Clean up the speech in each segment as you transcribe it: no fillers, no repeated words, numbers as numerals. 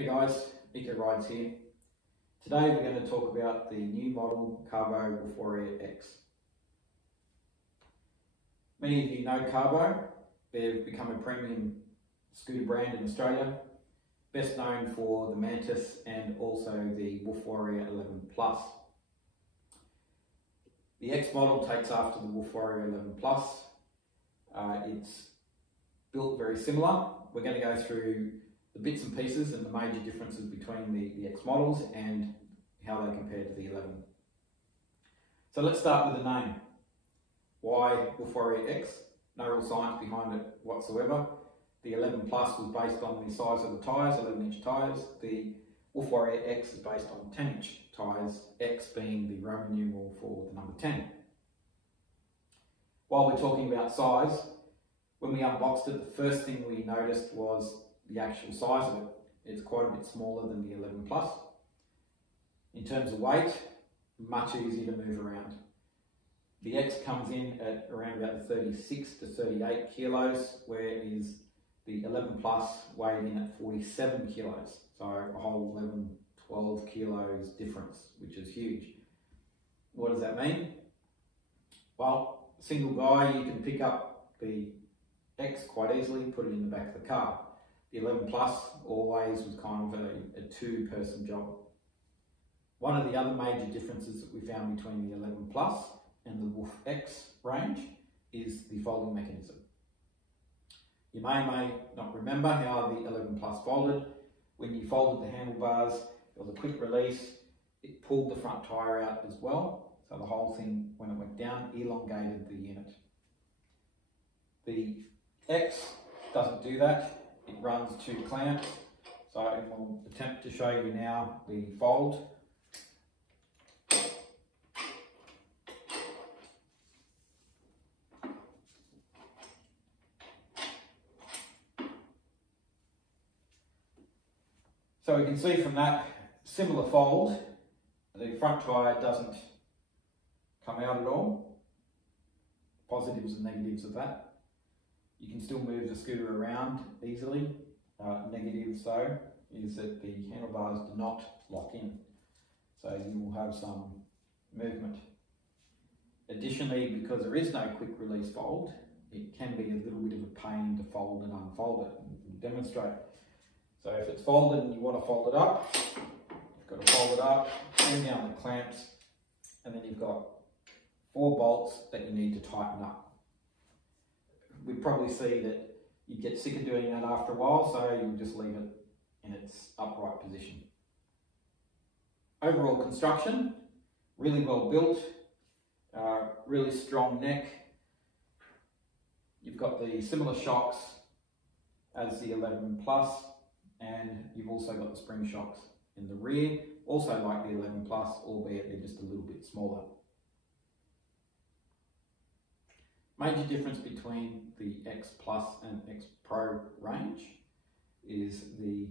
Hey guys, Eco Rides here. Today we're going to talk about the new model Kaabo Wolf Warrior X. Many of you know Kaabo. They've become a premium scooter brand in Australia, best known for the Mantis and also the Wolf Warrior 11 Plus. The X model takes after the Wolf Warrior 11 Plus. It's built very similar. We're going to go through the bits and pieces and the major differences between the X models and how they compare to the 11. So let's start with the name. Why Wolf Warrior X? No real science behind it whatsoever. The 11 Plus was based on the size of the tyres, 11-inch tyres. The Wolf Warrior X is based on 10-inch tyres, X being the Roman numeral for the number 10. While we're talking about size, when we unboxed it, the first thing we noticed was the actual size of it. It's quite a bit smaller than the 11 Plus. In terms of weight, much easier to move around. The X comes in at around about 36 to 38 kilos, whereas the 11 Plus weighed in at 47 kilos. So a whole 11, 12 kilos difference, which is huge. What does that mean? Well, a single guy, you can pick up the X quite easily, put it in the back of the car. The 11 Plus always was kind of a two-person job. One of the other major differences that we found between the 11 Plus and the Wolf X range is the folding mechanism. You may not remember how the 11 Plus folded. When you folded the handlebars, there was a quick release. It pulled the front tyre out as well. So the whole thing, when it went down, elongated the unit. The X doesn't do that. It runs two clamps, so I will attempt to show you now the fold. So we can see from that similar fold, the front tyre doesn't come out at all. Positives and negatives of that. You can still move the scooter around easily. Negative though is that the handlebars do not lock in, so you will have some movement. Additionally, because there is no quick release fold, it can be a little bit of a pain to fold and unfold it and demonstrate. So if it's folded and you want to fold it up, you've got to fold it up, turn down the clamps, and then you've got 4 bolts that you need to tighten up. We'd probably see that you get sick of doing that after a while, so you'll just leave it in its upright position. Overall construction, really well built, really strong neck. You've got the similar shocks as the 11 Plus, and you've also got the spring shocks in the rear, also like the 11 Plus, albeit they're just a little bit smaller. Major difference between the X Plus and X Pro range is the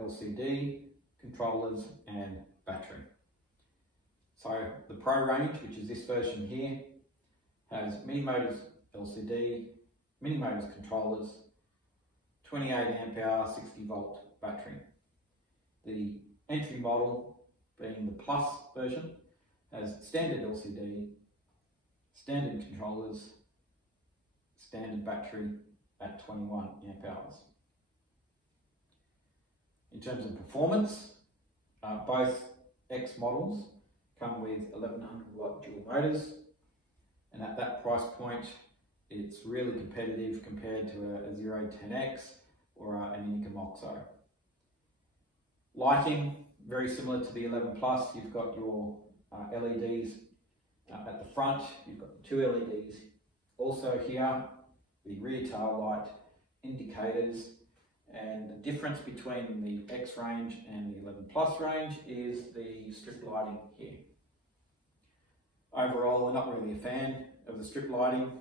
LCD, controllers and battery. So the Pro range, which is this version here, has mini motors LCD, mini motors controllers, 28 amp hour 60 volt battery. The entry model, being the Plus version, has standard LCD, standard controllers, standard battery at 21 amp hours. In terms of performance, both X models come with 1100 watt dual motors, and at that price point it's really competitive compared to a 010X or an Inica Moxo. Lighting, very similar to the 11 Plus. You've got your LEDs at the front, you've got 2 LEDs also here, the rear tail light, indicators, and the difference between the X range and the 11 Plus range is the strip lighting here. Overall, we're not really a fan of the strip lighting,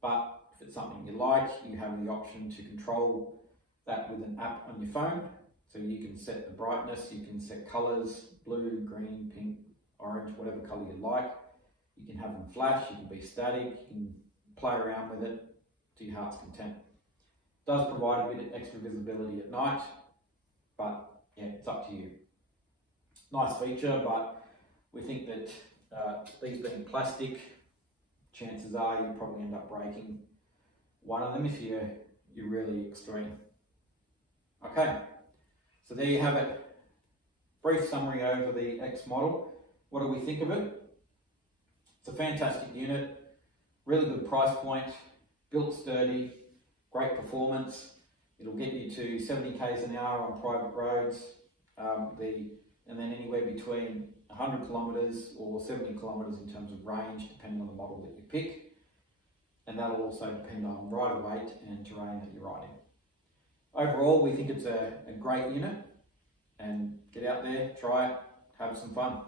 but if it's something you like, you have the option to control that with an app on your phone. So you can set the brightness, you can set colours, blue, green, pink, orange, whatever colour you like. You can have them flash, you can be static, you can play around with it to your heart's content. It does provide a bit of extra visibility at night. but yeah, it's up to you. Nice feature, but we think that these being plastic, chances are you'll probably end up breaking one of them if you're really extreme. Okay, so there you have it. Brief summary over the X model. What do we think of it? It's a fantastic unit, really good price point, built sturdy, great performance. It'll get you to 70 k's an hour on private roads, and then anywhere between 100 kilometres or 70 kilometres in terms of range, depending on the model that you pick. And that'll also depend on rider weight and terrain that you're riding. Overall, we think it's a great unit, and get out there, try it, have some fun.